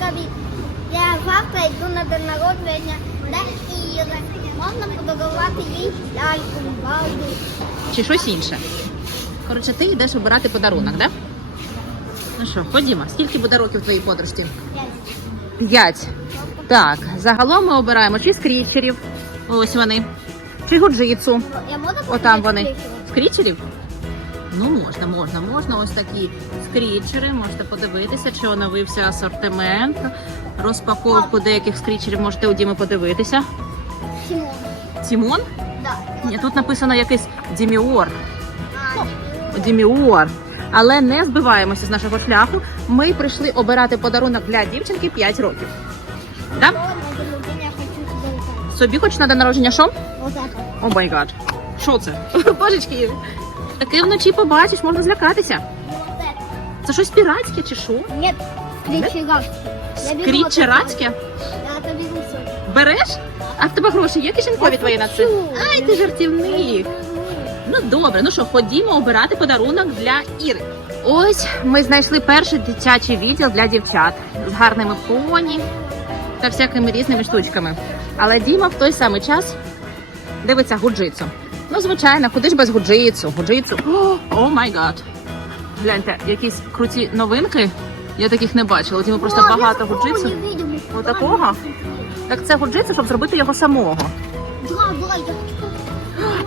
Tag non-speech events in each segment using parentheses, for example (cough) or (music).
Каві. Я завтра йду на день народження до Іри. Можна подарувати їй ляльку, балду. Чи щось інше? Коротше, ти йдеш обирати подарунок, да? Ну що, ходімо. Скільки буде років твоїй подружці? П'ять. П'ять. Так, загалом ми обираємо чи скрічерів. Ось вони. Чи гуджицу. Я можу Отам вони. Скрічерів? Ну, можна, можна, можна. Ось такі скрічери. Можете подивитися, чи оновився асортимент. Розпаковку деяких скрічерів можете у Діми подивитися. Тимон. Тімон? Да. Ні, тут написано якийсь Діміор. А, Діміор. Але не збиваємося з нашого шляху. Ми прийшли обирати подарунок для дівчинки 5 років. Да? Собі хоч на день народження що? О май гад. Що це? (laughs) Божечки. Таке вночі побачиш, можна злякатися. Це. Щось піратське чи що? Тобі несу. Береш? А в тебе гроші є кишенькові твої на це? Ай, ти жартівник. Ну добре, ну що, ходімо обирати подарунок для Іри. Ось ми знайшли перший дитячий відділ для дівчат з гарними поні та всякими різними штучками. Але Діма в той самий час дивиться гуджицу. Ну, звичайно, куди ж без гуджицу? Гуджицу. О май гад. Гляньте, якісь круті новинки. Я таких не бачила. Діма просто О, багато такого гуджицу. Отакого? Так це гуджицу, щоб зробити його самого.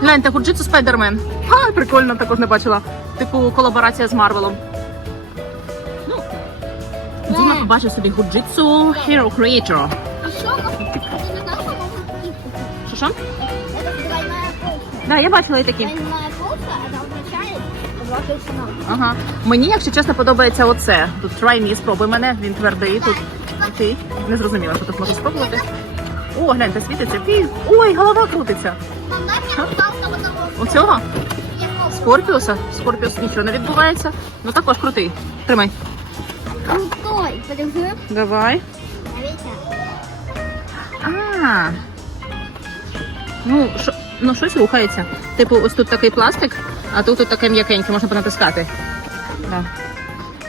Гляньте, гуджицу Спайдермен. А, прикольно, також не бачила. Типу колаборація з Марвелом. Ну, Діма Е. побачив собі гуджицу Hero Creator. Що що? Це двойная полка. Да, я бачила і такі. Двойная полка, это означает ваша ціна. Ага. Мені, якщо чесно, подобається оце. Тут try me, спробуй мене, він твердий. Тут окей. Не зрозуміла, що тут можу спробувати. О, гляньте, світиться. Фі. Ой, голова крутиться. У цього? Скорпіуса? Скорпіус нічого не відбувається. Ну також крутий. Тримай. Крутой. Подержи. Давай. А. Ну, що, ну щось рухається. Типу, ось тут такий пластик, а тут, тут таке м'якеньке, можна понатискати. Да.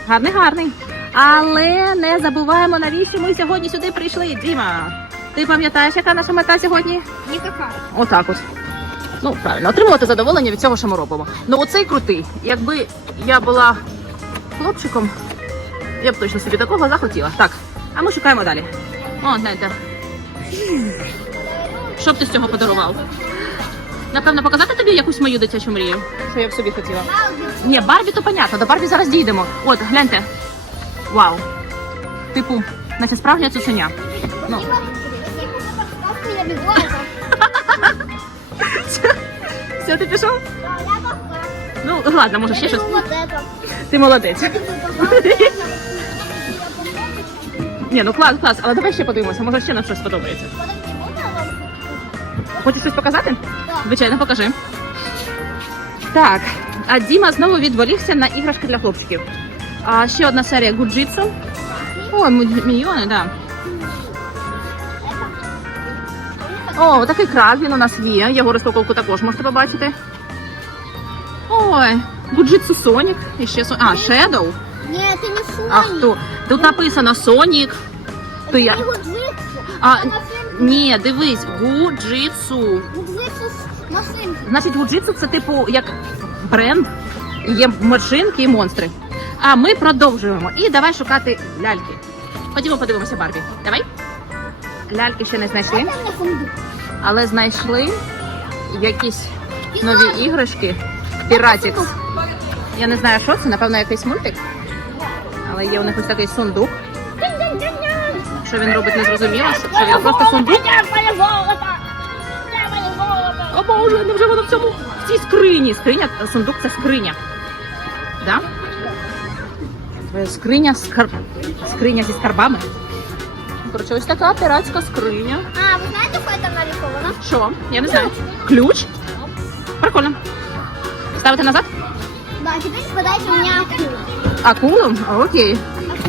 Гарний, гарний. Але не забуваємо, навіщо ми сьогодні сюди прийшли, Діма. Ти пам'ятаєш, яка наша мета сьогодні? Никакая. Отак от. Ну, правильно, отримувати задоволення від цього, що ми робимо. Ну, оцей крутий. Якби я була хлопчиком, я б точно собі такого захотіла. Так, а ми шукаємо далі. О, гляньте. Що б ти з цього подарував? Напевно, показати тобі якусь мою дитячу мрію, що я б собі хотіла. Ні, Барбі то понятно, до Барбі зараз дійдемо. От, гляньте. Вау. Типу, наче справжня цуценя. Ну, (laughs) все, ти пішов? Ну, ладно, може ще щось. Ти молодець. (laughs) Ні, ну клас, клас, але давай ще подивимося, може ще нам щось сподобається. Хочеш щось показати? Да. Звичайно, покажи. Так, а Діма знову відволікся на іграшки для хлопчиків. А ще одна серія гуджитсу. О, м- міньйони, так. Да. О, такий краб він у нас є. Його розпаковку також можете побачити. Ой, гуджитсу Сонік. І ще Сон... А, Shadow. Нет, это не Соник. А хто? Тут написано Сонік. То я. Это его джитсу. А, Это машинка. ні, дивись, гуджитсу. Джитсу машинки. Значить, гуджитсу це типу як бренд, є машинки і монстри. А ми продовжуємо. І давай шукати ляльки. Ходімо, подивимося Барбі. Давай. Ляльки ще не знайшли, але знайшли якісь нові іграшки. Піратікс. Я не знаю, що це, напевно, якийсь мультик. Але є у них ось такий сундук. Що він робить, не зрозуміло. Що він просто сундук. О Боже, невже воно в цьому в цій скрині? Скриня, сундук це скриня. Да? Скриня, скар... скриня зі скарбами. Коротше, ось така піратська скриня. А, ви знаєте, що це нарисовано? Що? Я не знаю. Ключ? Прикольно. Ставити назад? Да, теперь спадайте у акулу. Акулу? Окей.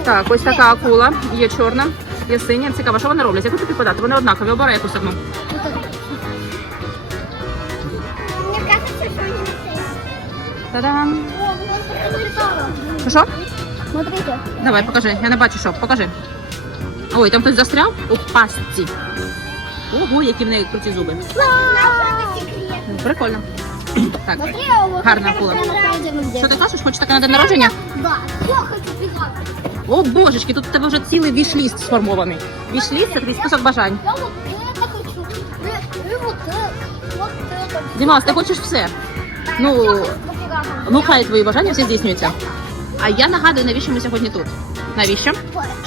Так, ось така акула. Є чорна, є синя. Цікаво, що вони роблять? Яку тобі подати? Вони однакові, обирай якусь одну. Вот это. Мне кажется, что они не все. Та-дам! Що, Що? Смотрите. Давай, покажи. Я не бачу, що. Покажи. Ой, там хтось застряв у пастці. Ого, які в неї круті зуби. Прикольно. Так, Гарна акула. що ти кажеш? Хочеш таке на день народження? Да, я хочу бігати. О, божечки, тут у тебе вже цілий вішліст сформований. Вішліст це твій список бажань. Я вот это хочу. И, и вот это. Вот это. Дімас, ти хочеш все. Ну, ну хай твої бажання всі здійснюються. А я нагадую, навіщо ми сьогодні тут? Навіщо?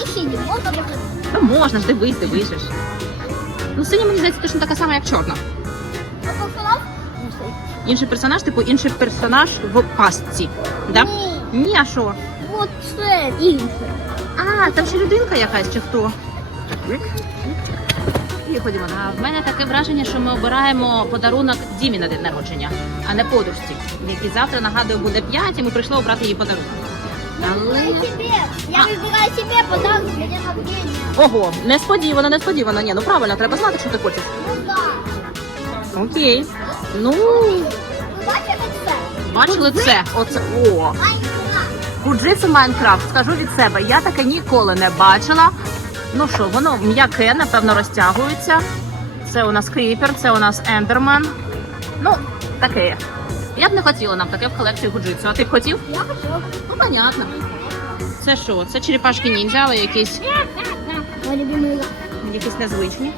І ще не можна бігати. Ну можна ж дивись, дивишиш. Ну, синя, мені здається, точно така сама, як чорна. А то сказав? Інший персонаж, типу інший персонаж в пастці. Да? Ні. Ні, а що? Вот це інше. А, там ще людинка якась чи хто? І ходімо. А в мене таке враження, що ми обираємо подарунок Дімі на день народження, а не подружці, який завтра нагадую буде 5, і ми прийшли обрати її подарунок. Але Я вибираю себе подарок для дня рождения. ого, несподівано, несподівано. Ні, ну правильно, треба знати, що ти хочеш. Ну да. Окей. Ну, Ви бачите це? бачили це. Оце о. Майнкрафт. Майнкрафт, скажу від себе, я таке ніколи не бачила. Ну що, воно м'яке, напевно, розтягується. Це у нас кріпер, це у нас ендермен. Ну, таке. Я б не хотіла нам таке в колекцію гуджитсу. А ти б хотів? Я хочу. Ну, понятно. Це що? Це черепашки ніндзя, але якісь, якісь незвичні.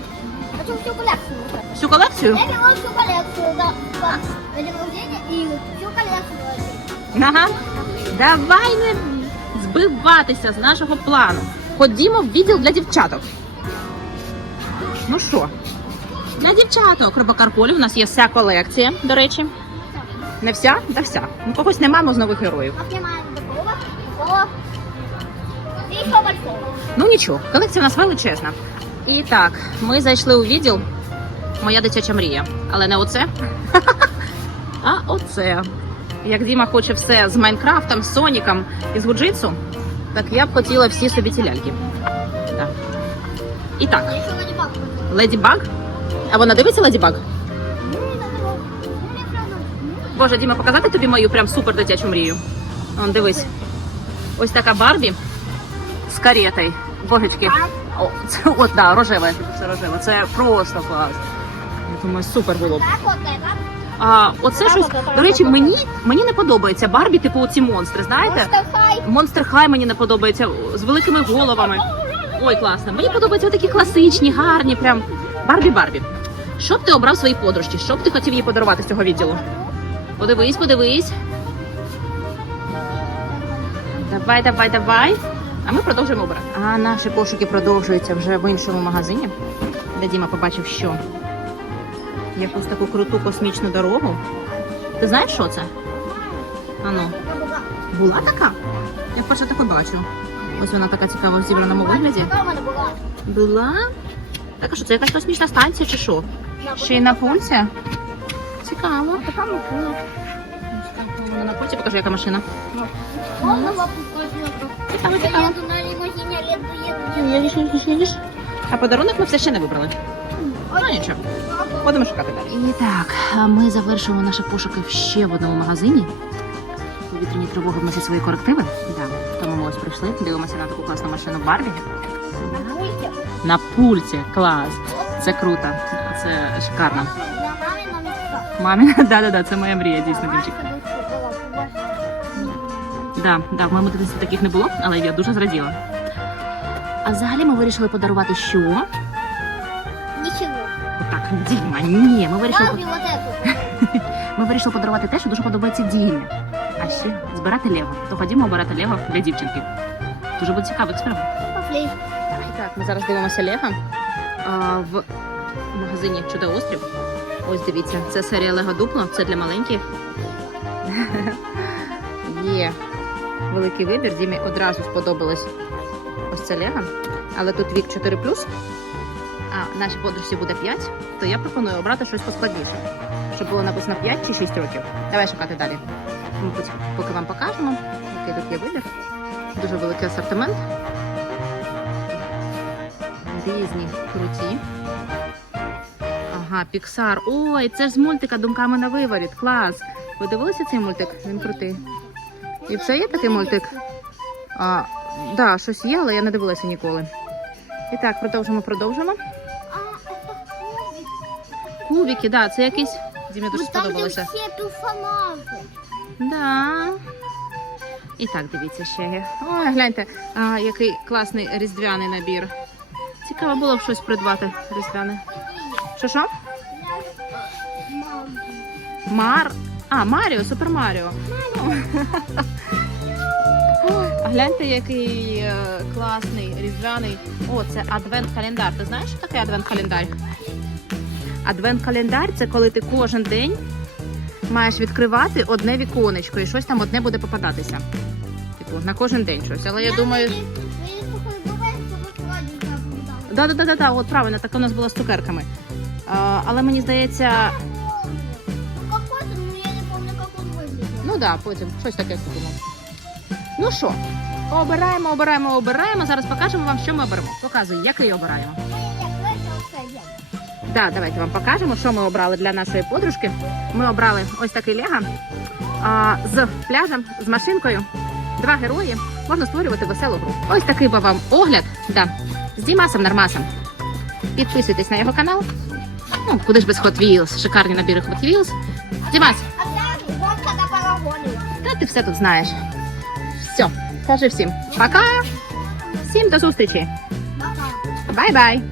Хочу всю коллекцию. Всю колекцію? Я беру всю коллекцию, да. день рождения всю коллекцию. Ага. Давай не збиватися з нашого плану. Ходімо в відділ для дівчаток. Ну що? Для дівчаток Робокарполів у нас є вся колекція, до речі. Не вся? Та вся. Ну когось не маємо з нових героїв. А такого, такого. Ну нічого, колекція у нас величезна. І так, ми зайшли у відділ. Моя дитяча мрія. Але не оце. (laughs) А оце. Як Діма хоче все з Майнкрафтом, з Соніком і з Гуджитсу, так я б хотіла всі собі ці ляльки. Так. І так. Леді Баг. А вона дивиться Леді Баг? Боже, Діма, показати тобі мою прям супер дитячу мрію. Он, дивись. Ось така Барбі з каретою. Божечки. О, це, от, да, рожеве. Це рожеве. Це просто клас. Я думаю, супер було б. А оце щось. До речі, мені, мені не подобається Барбі, типу ці монстри, знаєте? Monster Монстр Хай мені не подобається з великими головами. Ой, класно. Мені подобаються такі класичні, гарні, прям Барбі Барбі. Що б ти обрав своїй подружці? Що б ти хотів їй подарувати з цього відділу? Подивись, подивись. Давай, давай, давай. А ми продовжуємо обирати. А наші пошуки продовжуються вже в іншому магазині, де Діма побачив, що якусь таку круту космічну дорогу. Ти знаєш, що це? Ану, була така? Я вперше таку бачу. Ось вона така цікава в зібраному вигляді. Була? Так, а що це якась космічна станція чи що? Ще й на пульсі? Цікаво. Така машина. Вона на пульсі, покажи, яка машина. Цікаво, Я цікаво. А подарунок ми все ще не вибрали. Ну нічого. Будемо шукати далі. І так, ми завершуємо наші пошуки ще в одному магазині. Повітряні тривоги вносять свої корективи. Да. Тому ми ось прийшли, дивимося на таку класну машину Барбі. Мультик. На пульті. Клас. Це круто. Це шикарно. На мамином. Мамі, (laughs) да-да-да, це моя мрія, дійсно, Дімчик. Да, да, в моєму дитинстві таких не було, але я дуже зраділа. А взагалі ми вирішили подарувати що? Діма, ні, ми вирішили, Барби вот (laughs) ми вирішили подарувати те, що дуже подобається Дімі. А ще збирати Лего. То ходімо обирати Лего для дівчинки. Дуже буде цікавий експеримент. Пошли. Так, ми зараз дивимося Лего а, в магазині Чудо Острів. Ось дивіться, це серія Лего Дупло, це для маленьких. (laughs) Є великий вибір. Дімі одразу сподобалось ось це Лего. Але тут вік 4 а нашій подружці буде 5, то я пропоную обрати щось поскладніше. Щоб було написано 5 чи 6 років. Давай шукати далі. Ми поки- вам покажемо, який тут є вибір. Дуже великий асортимент різні круті. Ага, Піксар. Ой, це ж з мультика думками на виворіт. Клас. Ви дивилися цей мультик? Він крутий. І це є такий мультик? А, да, щось є, але я не дивилася ніколи. І так, продовжимо, продовжимо. Кубики, да, це якийсь. Дімі дуже Ну, сподобалося. Да. І так, дивіться ще є. Ой, гляньте, а, який класний різдвяний набір. Цікаво було б щось придбати різдвяне. Що що? Мар. А, Маріо, Супер Маріо. А гляньте, який е, класний різдвяний. О, це адвент-календар. Ти знаєш, що таке адвент-календар? Адвент-календар це коли ти кожен день маєш відкривати одне віконечко і щось там одне буде попадатися. Типу, на кожен день щось. Але я думаю. Да, да, да, да, да, от правильно, так у нас було з цукерками. А, але мені здається, он выглядел. Ну да, потім щось таке купимо. Ну що, обираємо, обираємо, обираємо. Зараз покажемо вам, що ми оберемо. Показуй, який обираємо. Да, давайте вам покажемо, що ми обрали для нашої подружки. Ми обрали ось такий лего а, з пляжем, з машинкою. Два герої. Можна створювати веселу гру. Ось такий би вам огляд. Да. З Дімасом Нормасом. Підписуйтесь на його канал. Ну, куди ж без Hot Wheels, шикарні набіри Hot Wheels. Дімас, А я гонка на парагоне. та ти все тут знаєш. Все, кажи всім пока. Всім до зустрічі. Бай-бай.